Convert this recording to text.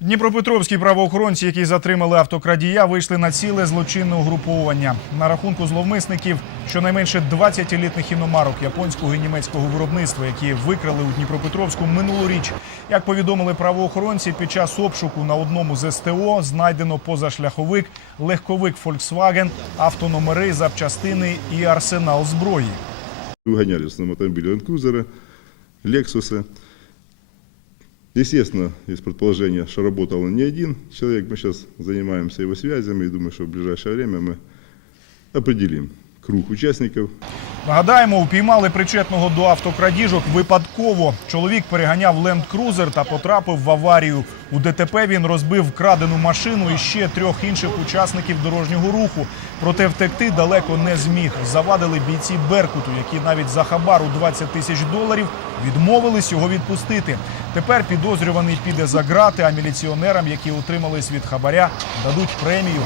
Дніпропетровські правоохоронці, які затримали автокрадія, вийшли на ціле злочинне угруповання. На рахунку зловмисників щонайменше 20 елітних іномарок японського і німецького виробництва, які викрали у Дніпропетровську минулоріч. Як повідомили правоохоронці, під час обшуку на одному з СТО знайдено позашляховик, легковик Volkswagen, автономери, запчастини і арсенал зброї. Угонялись на Land Cruiser, Lexus. Естественно, есть предположение, что работал он не один человек. Мы сейчас занимаемся его связями и думаю, что в ближайшее время мы определим круг участников. Нагадаємо, упіймали причетного до автокрадіжок випадково. Чоловік переганяв Cruiser та потрапив в аварію. У ДТП він розбив вкрадену машину і ще трьох інших учасників дорожнього руху. Проте втекти далеко не зміг. Завадили бійці Беркуту, які навіть за хабар у 20 тисяч доларів відмовились його відпустити. Тепер підозрюваний піде за грати, а міліціонерам, які утримались від хабаря, дадуть премію